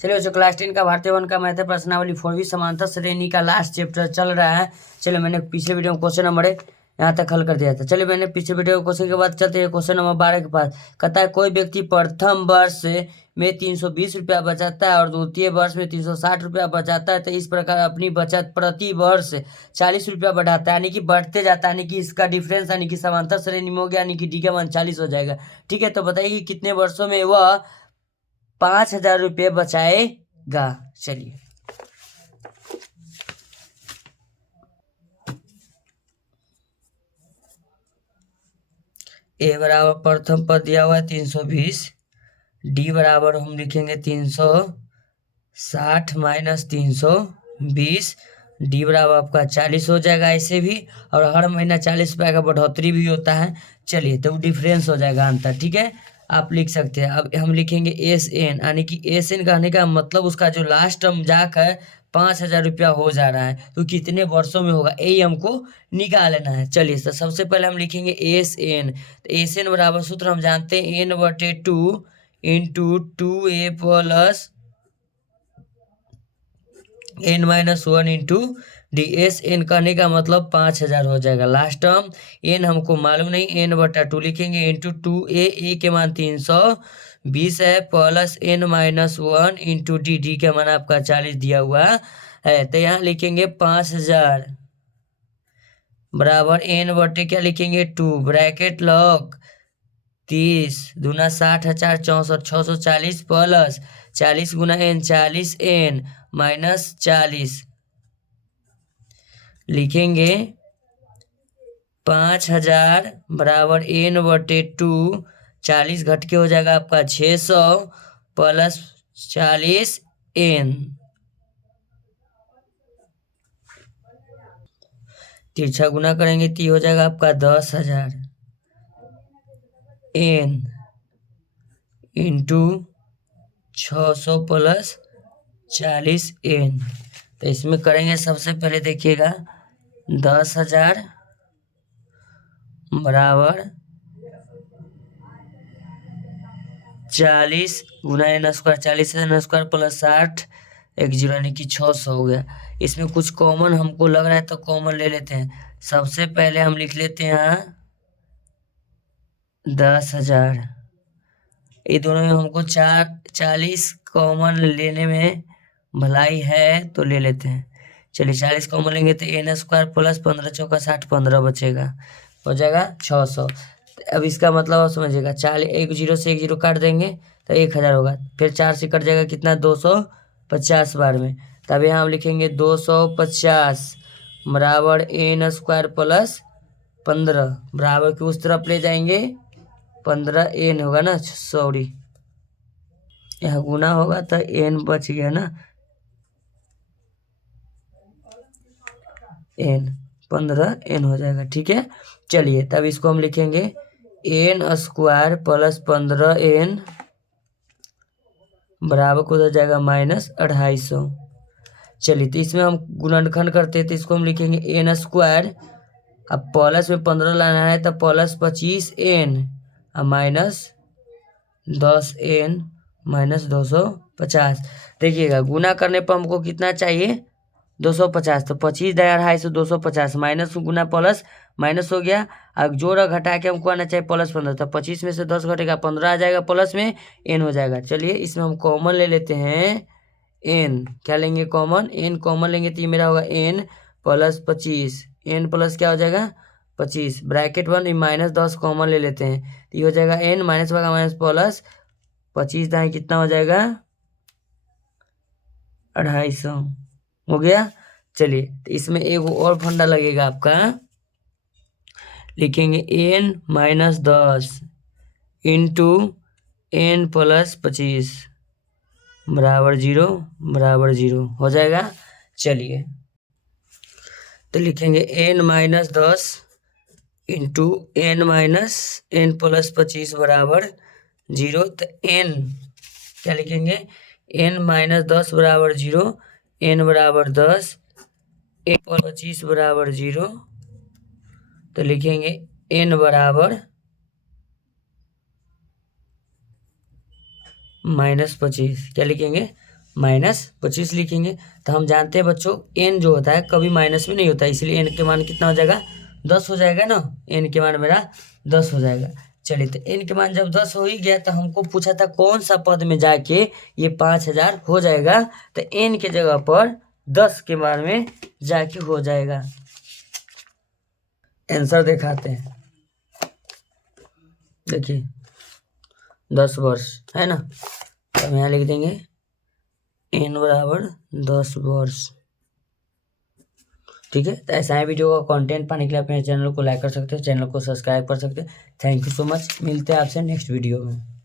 चलिए बच्चों, क्लास 10 का भारतीय वन का मैथ प्रश्नावली 4वीं समांतर श्रेणी का लास्ट चैप्टर चल रहा है। चलिए, मैंने पिछले वीडियो में क्वेश्चन नंबर 1 यहाँ तक हल कर दिया था। चलिए, मैंने पिछले वीडियो क्वेश्चन के बाद चलते हैं क्वेश्चन नंबर 12 के पास। कहता है कोई व्यक्ति प्रथम वर्ष में 320 रुपया बचाता है और द्वितीय वर्ष में 360 रुपया बचाता है, तो इस प्रकार अपनी बचत प्रति वर्ष 40 रुपया बढ़ाता है, यानी कि बढ़ते जाता है, यानी कि इसका डिफरेंस यानी कि समांतर श्रेणी में हो गया, यानी कि डी का मान 40 हो जाएगा। ठीक है, तो बताइए कि कितने वर्षों में वह 5000 रुपये बचाएगा। चलिए, ए बराबर प्रथम पद दिया हुआ है 320, डी बराबर हम लिखेंगे 360 माइनस 320, डी बराबर आपका 40 हो जाएगा ऐसे भी, और हर महीना 40 रुपये का बढ़ोतरी भी होता है। चलिए, तो डिफरेंस हो जाएगा अंतर। ठीक है, आप लिख सकते हैं। अब हम लिखेंगे एस एन, यानी कि एस एन कहने का मतलब उसका जो लास्ट टर्म जाक है 5000 रुपया हो जा रहा है, तो कितने वर्षों में होगा यही हमको निकाल लेना है। चलिए, तो सबसे पहले हम लिखेंगे एस एन। तो एस एन बराबर सूत्र हम जानते हैं n/2 into 2a plus n-1 into D. S N करने का मतलब 5000 हो जाएगा। लास्ट टर्म एन हमको मालूम नहीं, n/2 लिखेंगे इंटू 2a के मान 320 है, प्लस n-1 इंटू डी का मान आपका 40 दिया हुआ है। तो यहाँ लिखेंगे 5000 बराबर n/, क्या लिखेंगे 2 ब्रैकेट लॉक 30 दूना 60 4 64 640 प्लस 40 गुना n 40 n माइनस 40 लिखेंगे 5000 बराबर n/2, 40 घट के हो जाएगा आपका 600 प्लस 40 n। तिरछा गुना करेंगे तो हो जाएगा आपका 10,000 n इंटू 600 प्लस 40 n। तो इसमें करेंगे सबसे पहले देखिएगा 10,000 बराबर 40 गुना n square, 40 n square plus 60 एक जीरो, यानी कि 600 हो गया। इसमें कुछ कॉमन हमको लग रहा है तो कॉमन ले लेते हैं। सबसे पहले हम लिख लेते हैं यहाँ 10,000, ये दोनों में हमको 40 कॉमन लेने में भलाई है तो ले लेते हैं। चलिए, 40 कॉमन लेंगे तो n स्क्वायर प्लस 15 चौका 60 15 बचेगा, हो जाएगा 600। अब इसका मतलब आप समझिएगा, 40 एक जीरो से एक जीरो काट देंगे तो 1000 होगा, फिर 4 से कट जाएगा कितना 250 बार में। तब यहाँ हम लिखेंगे 250 बराबर n स्क्वायर प्लस 15 बराबर की उस तरफ ले जाएंगे 15 n होगा ना, सॉरी यहाँ गुना होगा तो n बच गया ना, n 15 n हो जाएगा। ठीक है, चलिए तब इसको हम लिखेंगे n स्क्वायर प्लस 15 n बराबर को हो जाएगा माइनस 250। चलिए, तो इसमें हम गुणनखंड करते हैं तो इसको हम लिखेंगे n स्क्वायर, अब प्लस में 15 लाना है तो plus 25 n minus 10 n minus 250। देखिएगा, गुना करने पर हमको कितना चाहिए 250, तो 25 दया 250 250 माइनस गुना प्लस माइनस हो गया। अब जोड़ घटा के हमको आना चाहिए प्लस 15, तो 25 में से 10 घटेगा 15 आ जाएगा, प्लस में n हो जाएगा। चलिए, इसमें हम कॉमन ले लेते हैं n, क्या लेंगे कॉमन, n कॉमन लेंगे तो ये मेरा होगा n प्लस 25, n प्लस क्या हो जाएगा 25 ब्रैकेट 1 माइनस 10 कॉमन ले लेते हैं तो ये हो जाएगा n माइनस होगा माइनस प्लस 25 दाएँ कितना हो जाएगा 250 हो गया। चलिए, तो इसमें एक और फंडा लगेगा आपका, लिखेंगे n minus 10 into n plus 25 बराबर 0 हो जाएगा। चलिए, तो लिखेंगे n minus 10 into n minus n plus 25 बराबर 0। तो n क्या लिखेंगे, n माइनस 10 बराबर 0, n बराबर 10 n प्लस 25 बराबर 0, तो लिखेंगे n बराबर माइनस 25, क्या लिखेंगे -25 लिखेंगे। तो हम जानते हैं बच्चों n जो होता है कभी माइनस में नहीं होता, इसलिए n के मान कितना हो जाएगा 10 हो जाएगा ना। n के मान मेरा 10 हो जाएगा। चलिए तो n के मान जब 10 हो ही गया तो हमको पूछा था कौन सा पद में जाके ये 5000 हो जाएगा, तो n के जगह पर 10 के मान में जाके हो जाएगा। आंसर दिखाते हैं, देखिए 10 वर्ष है ना, तो हम यहाँ लिख देंगे n बराबर 10 वर्ष। ठीक है, तो ऐसा ही वीडियो का कंटेंट पाने के लिए अपने चैनल को लाइक कर सकते हैं, चैनल को सब्सक्राइब कर सकते हैं। थैंक यू सो मच, मिलते हैं आपसे नेक्स्ट वीडियो में।